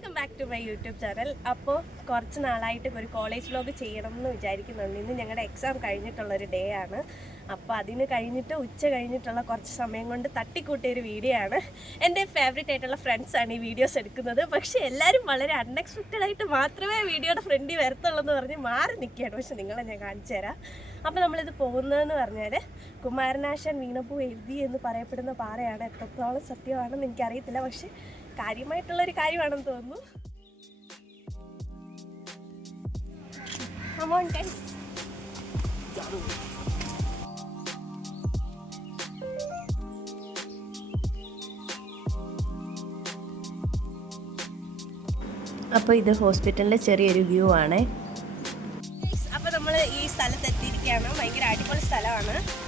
Welcome back to my YouTube channel അപ്പോൾ കുറച്ച് നാളായിട്ട് ഒരു കോളേജ് വ്ലോഗ് ചെയ്യണം എന്ന് വിചാരിക്കുന്നുണ്ട്. ഇന്ന് ഞങ്ങളുടെ എക്സാം കഴിഞ്ഞിട്ടുള്ളൊരു ഡേ ആണ്. അപ്പോൾ അതിന് കഴിഞ്ഞിട്ട് ഉച്ച കഴിഞ്ഞിട്ടുള്ള കുറച്ച് സമയം കൊണ്ട് തട്ടിക്കൂട്ടിയ ഒരു വീഡിയോ ആണ്. എന്റെ ഫേവറേറ്റ് ആയിട്ടുള്ള ഫ്രണ്ട്സാണ് ഈ വീഡിയോസ് എടുക്കുന്നത്. പക്ഷേ എല്ലാവരും വളരെ അൺഎക്സ്പെക്റ്റഡ് ആയിട്ട് മാത്രമേ വീഡിയോയുടെ ഫ്രണ്ടിൽ വരത്തുള്ളൂ എന്ന് പറഞ്ഞ് മാറി നിൽക്കുകയാണ്. പക്ഷെ നിങ്ങളെ ഞാൻ കാണിച്ചു തരാം. അപ്പോൾ നമ്മളിത് പോകുന്നതെന്ന് പറഞ്ഞാൽ കുമാരനാശൻ വീണപ്പൂ എഴുതി എന്ന് പറയപ്പെടുന്ന പാറയാണ്. എത്രത്തോളം സത്യമാണെന്ന് എനിക്കറിയത്തില്ല. പക്ഷെ കാര്യമായിട്ടുള്ളൊരു കാര്യമാണെന്ന് തോന്നുന്നു. അപ്പൊ. അപ്പോൾ ഇത് ഹോസ്പിറ്റലിന്റെ ചെറിയൊരു വ്യൂ ആണ്. അപ്പോൾ നമ്മൾ ഈ സ്ഥലത്ത് എത്തിയിരിക്കുകയാണ് ഭയങ്കര അടിപൊളി സ്ഥലമാണ്.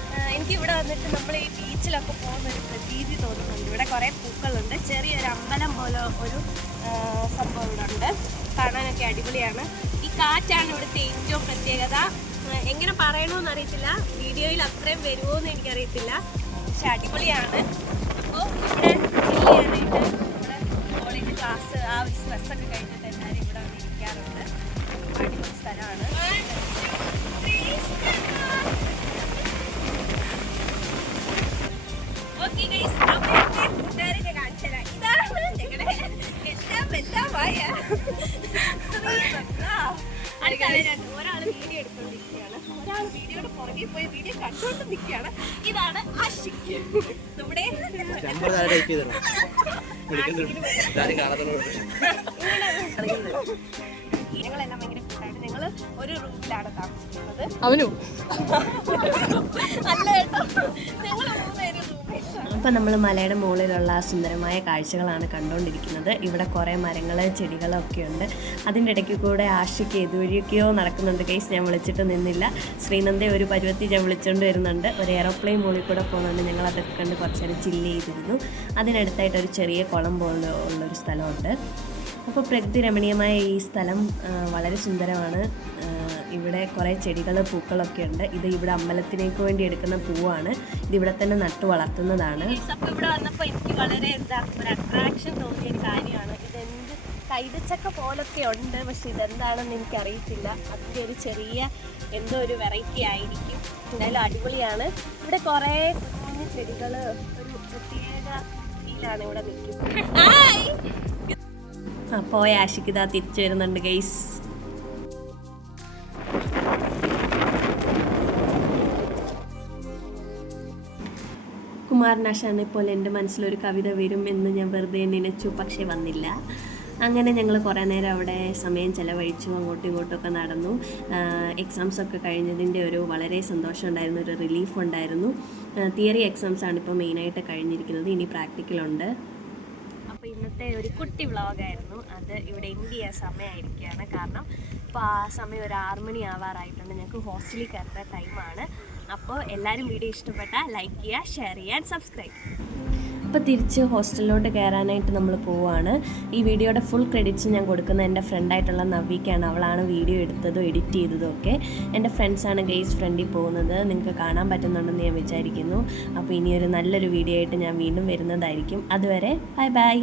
ഇവിടെ വന്നിട്ട് നമ്മൾ ഈ ബീച്ചിലൊക്കെ പോകുന്ന ഒരു പ്രതീതി തോന്നുന്നുണ്ട്. ഇവിടെ കുറേ പൂക്കളുണ്ട്. ചെറിയൊരു അമ്പലം പോലെ ഒരു സംഭവം ഇവിടെ ഉണ്ട്. കാണാനൊക്കെ അടിപൊളിയാണ്. ഈ കാറ്റാണ് ഇവിടുത്തെ ഏറ്റവും പ്രത്യേകത. എങ്ങനെ പറയണമെന്ന് അറിയത്തില്ല. വീഡിയോയിൽ അത്രയും വരുമോ എന്ന് എനിക്കറിയത്തില്ല. പക്ഷെ അടിപൊളിയാണ്. അപ്പോൾ ഇവിടെ കോളേജ് ക്ലാസ് ആ ഒരു സ്ട്രെസ്സൊക്കെ കഴിഞ്ഞിട്ട് എല്ലാവരും ഇവിടെ വന്ന് ഇരിക്കാറുണ്ട് അടിപൊളി സ്ഥലമാണ്. ഒരാൾ വീഡിയോ എടുത്തോണ്ടിരിക്കുകയാണ്. ഒരാൾ വീഡിയോയുടെ പുറകെ പോയി വീഡിയോ കണ്ടുകൊണ്ട് നിൽക്കുകയാണ് ഇതാണ് നമ്മുടെ ഞങ്ങളെല്ലാം ഭയങ്കര കൂട്ടായിട്ട് ഞങ്ങൾ ഒരു റൂമിലാണ് താമസിക്കുന്നത്. അവനു. അല്ല കേട്ടോ. ഞങ്ങൾ അപ്പോൾ നമ്മൾ മലയുടെ മുകളിലുള്ള സുന്ദരമായ കാഴ്ചകളാണ് കണ്ടുകൊണ്ടിരിക്കുന്നത്. ഇവിടെ കുറേ മരങ്ങൾ ചെടികളൊക്കെ ഉണ്ട്. അതിന്റെ ഇടയ്ക്ക് കൂടെ ആഷിക്ക് ഇതുവഴിയൊക്കെയോ നടക്കുന്നുണ്ട്. കേസ് ഞാൻ വിളിച്ചിട്ട് നിന്നില്ല. ശ്രീനന്ദയെ ഒരു പരുവത്തി ഞാൻ വിളിച്ചുകൊണ്ട് വരുന്നുണ്ട്. ഒരു എയറോപ്ലെയിൻ മുകളിൽ കൂടെ പോകുന്നുണ്ട്. ഞങ്ങൾ അതൊക്കെ കണ്ട് കുറച്ച് നേരം ചില്ല് ചെയ്തിരുന്നു. അതിനടുത്തായിട്ട് ഒരു ചെറിയ കുളം പോലെ ഉള്ളൊരു സ്ഥലമുണ്ട്. അപ്പോൾ പ്രകൃതി രമണീയമായ ഈ സ്ഥലം വളരെ സുന്ദരമാണ്. ഇവിടെ കുറേ ചെടികൾ പൂക്കളൊക്കെ ഉണ്ട്. ഇത് ഇവിടെ അമ്പലത്തിലേക്ക് വേണ്ടി എടുക്കുന്ന പൂവാണ്. ഇത് ഇവിടെ തന്നെ നട്ടു വളർത്തുന്നതാണ്. ഇവിടെ വന്നപ്പോൾ എനിക്ക് വളരെ എന്താ ഒരു അട്രാക്ഷൻ തോന്നിയ ഒരു കാര്യമാണ്. ഇതെന്ത് കൈതച്ചക്ക പോലൊക്കെ ഉണ്ട് പക്ഷെ ഇതെന്താണെന്ന് എനിക്കറിയത്തില്ല. അതിന്റെ ഒരു ചെറിയ എന്തോ ഒരു വെറൈറ്റി ആയിരിക്കും. എന്തായാലും അടിപൊളിയാണ്. ഇവിടെ കുറേ കുഞ്ഞു ചെടികൾ ഒരു പ്രത്യേക ഫീലാണ് ഇവിടെ നിൽക്കുന്നത്. അപ്പോൾ ആഷിക്ക് ഇതാ തിരിച്ചു വരുന്നുണ്ട് ഗൈസ് കുമാരനാശാനെ പോലെ എന്റെ മനസ്സിലൊരു കവിത വരും എന്ന് ഞാൻ വെറുതെ നനച്ചു പക്ഷേ വന്നില്ല. അങ്ങനെ ഞങ്ങൾ കുറേ നേരം അവിടെ സമയം ചിലവഴിച്ചു അങ്ങോട്ടും ഇങ്ങോട്ടും ഒക്കെ നടന്നു എക്സാംസ് ഒക്കെ കഴിഞ്ഞതിന്റെ ഒരു വളരെ സന്തോഷം ഉണ്ടായിരുന്നു ഒരു റിലീഫ് ഉണ്ടായിരുന്നു. തിയറി എക്സാംസ് ആണ് ഇപ്പോൾ മെയിനായിട്ട് കഴിഞ്ഞിരിക്കുന്നത് ഇനി പ്രാക്ടിക്കലുണ്ട് അപ്പോൾ ഇന്നത്തെ ഒരു കുട്ടി വ്ളോഗായിരുന്നു അത് ഇവിടെ എൻഡ് ചെയ്യാൻ സമയമായിരിക്കുകയാണ്. കാരണം ഇപ്പോൾ ആ സമയം ഒരു ആറ് മണി ആവാറായിട്ടുണ്ട്. ഞങ്ങൾക്ക് ഹോസ്റ്റലിൽ കയറുന്ന ടൈമാണ് അപ്പോൾ എല്ലാവരും വീഡിയോ ഇഷ്ടപ്പെട്ടാൽ ലൈക്ക് ചെയ്യുക ഷെയർ ചെയ്യാൻ സബ്സ്ക്രൈബ് അപ്പോൾ തിരിച്ച് ഹോസ്റ്റലിലോട്ട് കയറാനായിട്ട് നമ്മൾ പോവുകയാണ് ഈ വീഡിയോയുടെ ഫുൾ ക്രെഡിറ്റ്സ് ഞാൻ കൊടുക്കുന്നത് എന്റെ ഫ്രണ്ടായിട്ടുള്ള നവ്വിക്കാണ് അവളാണ് വീഡിയോ എടുത്തതും എഡിറ്റ് ചെയ്തതും ഒക്കെ. എന്റെ ഫ്രണ്ട്സാണ് ഗെയ്സ് ഫ്രണ്ടിൽ പോകുന്നത്. നിങ്ങൾക്ക് കാണാൻ പറ്റുന്നുണ്ടെന്ന് ഞാൻ വിചാരിക്കുന്നു. അപ്പോൾ ഇനിയൊരു നല്ലൊരു വീഡിയോ ആയിട്ട് ഞാൻ വീണ്ടും വരുന്നതായിരിക്കും. അതുവരെ ബൈ ബൈ